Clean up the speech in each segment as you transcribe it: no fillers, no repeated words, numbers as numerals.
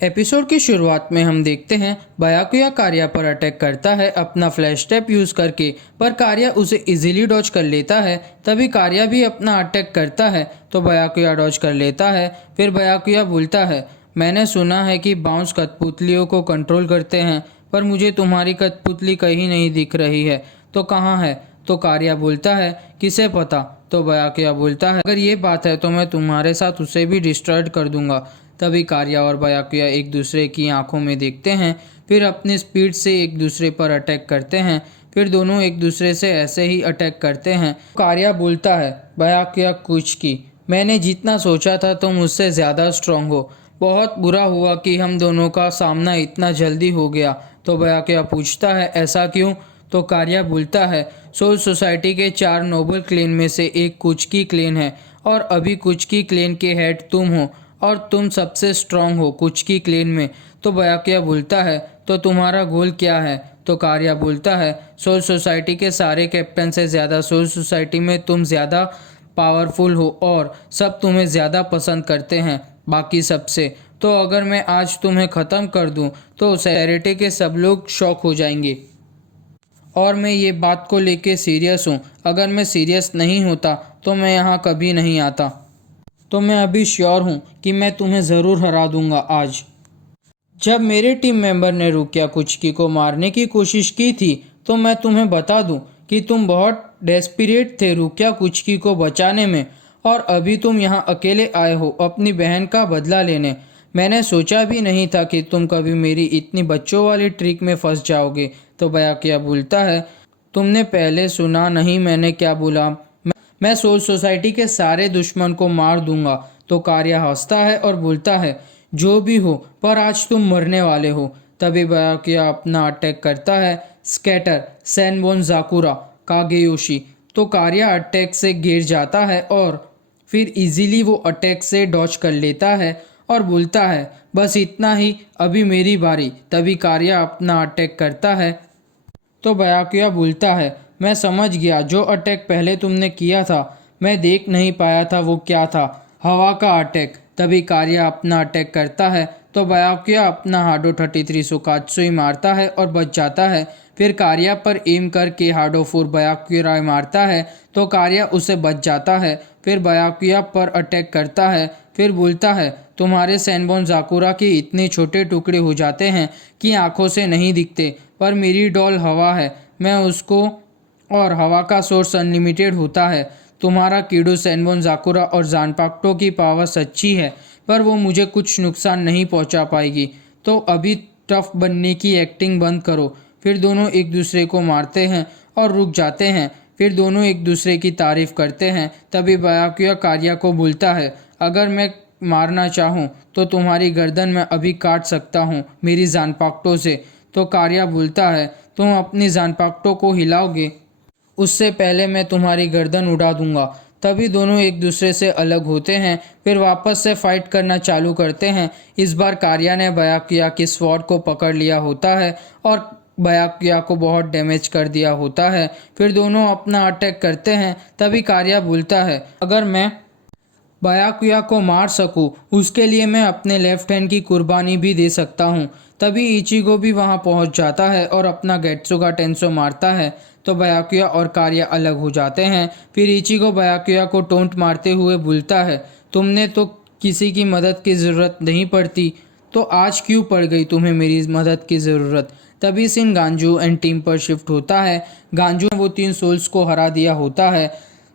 Episode की शुरुआत में हम देखते हैं बयाकुया कार्या पर अटैक करता है अपना फ्लैश टैप यूज करके, पर कार्या उसे इजीली डॉज कर लेता है। तभी कार्या भी अपना अटैक करता है तो बयाकुया डॉज कर लेता है। फिर बयाकुया बोलता है, मैंने सुना है कि बाउंस कठपुतलियों को कंट्रोल करते हैं, पर मुझे तुम्हारी कठपुतली कहीं नहीं दिख रही है, तो कहाँ है? तो कार्या बोलता है, किसे पता। तो बयाकुया बोलता है, अगर ये बात है तो मैं तुम्हारे साथ उसे भी डिस्ट्रॉय कर दूंगा। तभी कार्या और बयाकुया एक दूसरे की आंखों में देखते हैं, फिर अपनी स्पीड से एक दूसरे पर अटैक करते हैं। फिर दोनों एक दूसरे से ऐसे ही अटैक करते हैं। कार्या बोलता है, बयाकुया कुछ की, मैंने जितना सोचा था तुम मुझसे ज़्यादा स्ट्रांग हो। बहुत बुरा हुआ कि हम दोनों का सामना इतना जल्दी हो गया। तो बयाकुया पूछता है, ऐसा क्यों? तो कार्या बोलता है, सोल सोसाइटी के 4 नोबल क्लेन में से एक कुचकी क्लेन है, और अभी कुचकी क्लेन के हेड तुम हो, और तुम सबसे स्ट्रांग हो कुचकी क्लेन में। तो बयाकुया बोलता है, तो तुम्हारा गोल क्या है? तो कार्या बोलता है, सोल सोसाइटी के सारे कैप्टन से ज़्यादा सोल सोसाइटी में तुम ज़्यादा पावरफुल हो और सब तुम्हें ज़्यादा पसंद करते हैं बाकी सबसे। तो अगर मैं आज तुम्हें ख़त्म कर दूं तो सैरिटी के सब लोग शॉक हो जाएंगे, और मैं ये बात को लेके सीरियस हूँ। अगर मैं सीरियस नहीं होता तो मैं यहाँ कभी नहीं आता। तो मैं अभी श्योर हूँ कि मैं तुम्हें ज़रूर हरा दूंगा आज। जब मेरे टीम मेंबर ने रुकिया कुचकी को मारने की कोशिश की थी, तो मैं तुम्हें बता दूं कि तुम बहुत डेस्परेट थे रुकिया कुचकी को बचाने में, और अभी तुम यहाँ अकेले आए हो अपनी बहन का बदला लेने। मैंने सोचा भी नहीं था कि तुम कभी मेरी इतनी बच्चों वाली ट्रिक में फंस जाओगे। तो बयाकिया बोलता है, तुमने पहले सुना नहीं मैंने क्या बोला? मैं सोल सोसाइटी के सारे दुश्मन को मार दूंगा। तो कार्या हंसता है और बोलता है, जो भी हो, पर आज तुम मरने वाले हो। तभी बयाकिया अपना अटैक करता है, स्कैटर सैनबोन जाकुरा कागेयोशी। तो कार्या अटैक से गिर जाता है और फिर इजीली वो अटैक से डॉच कर लेता है और बोलता है, बस इतना ही, अभी मेरी बारी। तभी कार्या अपना अटैक करता है तो बयाकिया बोलता है, मैं समझ गया, जो अटैक पहले तुमने किया था मैं देख नहीं पाया था वो क्या था, हवा का अटैक। तभी कार्या अपना अटैक करता है तो बयाकिया अपना हाडो 33 सुकात्सुई मारता है और बच जाता है। फिर कार्या पर एम करके हाडो 4 बयाकिया मारता है तो कार्या उसे बच जाता है। फिर बयाकिया पर अटैक करता है, फिर बोलता है, तुम्हारे सैनबोन जाकुरा के इतने छोटे टुकड़े हो जाते हैं कि आंखों से नहीं दिखते, पर मेरी डॉल हवा है, मैं उसको, और हवा का सोर्स अनलिमिटेड होता है। तुम्हारा कीडो सैनबोन जाकुरा और जानपाक्टो की पावर सच्ची है, पर वो मुझे कुछ नुकसान नहीं पहुंचा पाएगी। तो अभी टफ बनने की एक्टिंग बंद करो। फिर दोनों एक दूसरे को मारते हैं और रुक जाते हैं। फिर दोनों एक दूसरे की तारीफ करते हैं। तभी बयाकिया कार्या को बोलता है, अगर मैं मारना चाहूँ तो तुम्हारी गर्दन मैं अभी काट सकता हूँ मेरी जानपाक्टो से। तो कार्या बोलता है, तुम अपनी जानपाक्टो को हिलाओगे, उससे पहले मैं तुम्हारी गर्दन उड़ा दूंगा। तभी दोनों एक दूसरे से अलग होते हैं, फिर वापस से फाइट करना चालू करते हैं। इस बार कार्या ने बयाकिया की स्वॉर्ड को पकड़ लिया होता है और बयाकिया को बहुत डैमेज कर दिया होता है। फिर दोनों अपना अटैक करते हैं। तभी कार्या बोलता है, अगर मैं बयाकुया को मार सकूं उसके लिए मैं अपने लेफ्ट हैंड की कुर्बानी भी दे सकता हूं। तभी इचिगो भी वहां पहुंच जाता है और अपना गेट्सुगा टेंसो मारता है तो बयाकुया और कार्या अलग हो जाते हैं। फिर इचिगो बयाकुया को टोंट मारते हुए बोलता है, तुमने तो किसी की मदद की ज़रूरत नहीं पड़ती, तो आज क्यों पड़ गई तुम्हें मेरी मदद की ज़रूरत? तभी सीन गांजू एंड टीम पर शिफ्ट होता है। गांजू ने वो 3 सोल्स को हरा दिया होता है,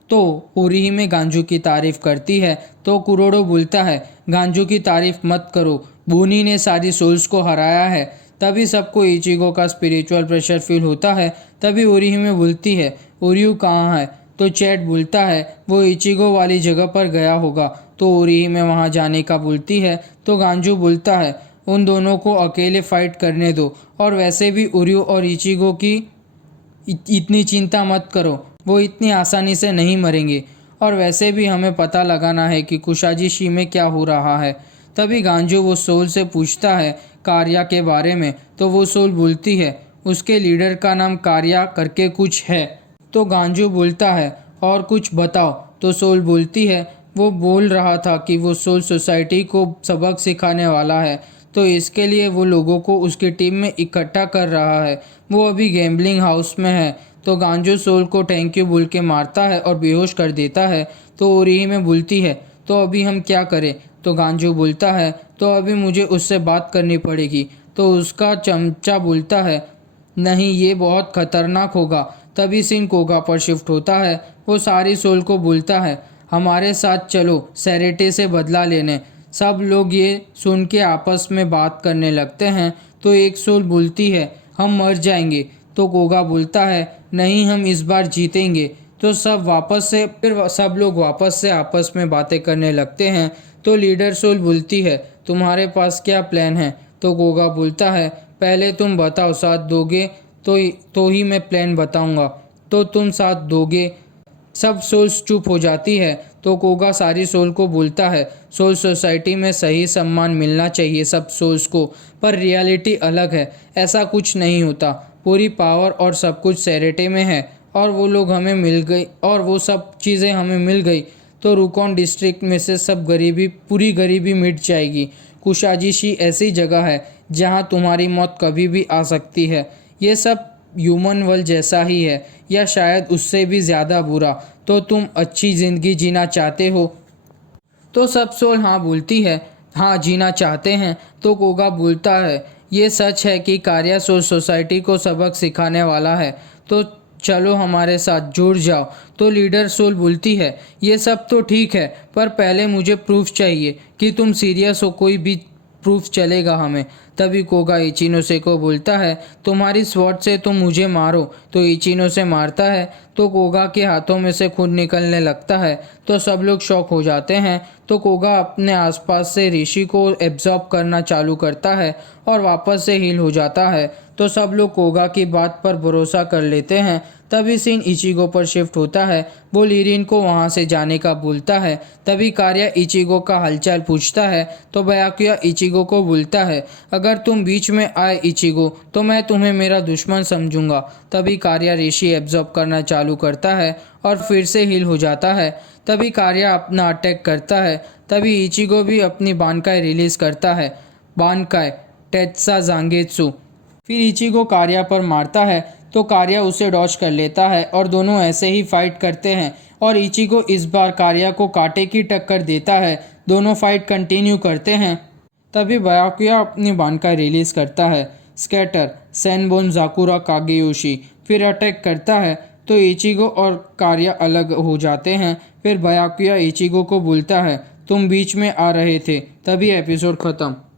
तो ओरिही में गांजू की तारीफ करती है। तो कुरोड़ो बोलता है, गांजू की तारीफ मत करो, बूनी ने सारी सोल्स को हराया है। तभी सबको इचिगो का स्पिरिचुअल प्रेशर फील होता है। तभी ओरिही में बोलती है, ओरियू कहाँ है? तो चैट बोलता है, वो इचिगो वाली जगह पर गया होगा। तो ओरिही में वहाँ जाने का बोलती है। तो गांजू बोलता है, उन दोनों को अकेले फाइट करने दो, और वैसे भी ओरियो और इचिगो की इतनी चिंता मत करो, वो इतनी आसानी से नहीं मरेंगे, और वैसे भी हमें पता लगाना है कि कुशाजीशी में क्या हो रहा है। तभी गांजू वो सोल से पूछता है कार्या के बारे में। तो वो सोल बोलती है, उसके लीडर का नाम कार्या करके कुछ है। तो गांजू बोलता है, और कुछ बताओ। तो सोल बोलती है, वो बोल रहा था कि वो सोल सोसाइटी को सबक सिखाने वाला है। तो इसके लिए वो लोगों को उसकी टीम में इकट्ठा कर रहा है। वो अभी गैम्बलिंग हाउस में है। तो गांजो सोल को थैंक यू बोल के मारता है और बेहोश कर देता है। तो ओरिही में बोलती है तो अभी हम क्या करें। तो गांजो बोलता है तो अभी मुझे उससे बात करनी पड़ेगी। तो उसका चमचा बोलता है नहीं, ये बहुत खतरनाक होगा। तभी सीन कोगा पर शिफ्ट होता है। वो सारी सोल को बोलता है हमारे साथ चलो सैरेटे से बदला लेने। सब लोग ये सुन के आपस में बात करने लगते हैं। तो एक सोल बोलती है हम मर जाएंगे। तो कोगा बोलता है नहीं, हम इस बार जीतेंगे। तो सब लोग वापस से आपस में बातें करने लगते हैं। तो लीडर सोल बोलती है तुम्हारे पास क्या प्लान है। तो कोगा बोलता है पहले तुम बताओ, साथ दोगे तो ही मैं प्लान बताऊंगा। तो तुम साथ दोगे। सब सोल्स चुप हो जाती है। तो कोगा सारी सोल को बोलता है सोल सोसाइटी में सही सम्मान मिलना चाहिए सब सोल्स को, पर रियलिटी अलग है। ऐसा कुछ नहीं होता। पूरी पावर और सब कुछ सैरेटे में है और वो लोग हमें मिल गई और वो सब चीज़ें हमें मिल गई तो रुकॉन डिस्ट्रिक्ट में से पूरी गरीबी मिट जाएगी। कुशाजीशी ऐसी जगह है जहाँ तुम्हारी मौत कभी भी आ सकती है। ये सब ह्यूमन वर्ल्ड जैसा ही है या शायद उससे भी ज़्यादा बुरा। तो तुम अच्छी ज़िंदगी जीना चाहते हो। तो सब सोल हाँ बोलती है, हाँ जीना चाहते हैं। तो कोगा बोलता है ये सच है कि कार्या सोल सोसाइटी को सबक सिखाने वाला है, तो चलो हमारे साथ जुड़ जाओ। तो लीडर सोल बोलती है ये सब तो ठीक है, पर पहले मुझे प्रूफ चाहिए कि तुम सीरियस हो। कोई भी प्रूफ चलेगा हमें। तभी कोगा इचिनोसे को बोलता है तुम्हारी स्वॉर्ड से तुम मुझे मारो। तो इचिनोसे मारता है तो कोगा के हाथों में से खून निकलने लगता है। तो सब लोग शॉक हो जाते हैं। तो कोगा अपने आसपास से ऋषि को एब्जॉर्ब करना चालू करता है और वापस से हील हो जाता है। तो सब लोग कोगा की बात पर भरोसा कर लेते हैं। तभी सीन इचिगो पर शिफ्ट होता है। वो लीरिन को वहां से जाने का बोलता है। तभी कार्या इचिगो का हालचाल पूछता है। तो बयाकुया इचिगो को बोलता है अगर तुम बीच में आए इचिगो तो मैं तुम्हें मेरा दुश्मन समझूंगा। तभी कार्या ऋषि एब्जॉर्ब करना चालू करता है और फिर से हील हो जाता है। तभी कार्या अपना अटैक करता है। तभी इचिगो भी अपनी बानकाई रिलीज करता है, बानकाई टेत्सा जांगेत्सु। फिर इचिगो कार्या पर मारता है तो कार्या उसे डॉज कर लेता है और दोनों ऐसे ही फाइट करते हैं और इचिगो इस बार कार्या को कांटे की टक्कर देता है। दोनों फाइट कंटिन्यू करते हैं। तभी बयाकुया अपनी बानकाई रिलीज करता है, स्कैटर सेनबोन जाकुरा कागेयोशी। फिर अटैक करता है तो इचिगो और कार्या अलग हो जाते हैं। फिर बयाकुया इचिगो को बोलता है तुम बीच में आ रहे थे। तभी एपिसोड खत्म।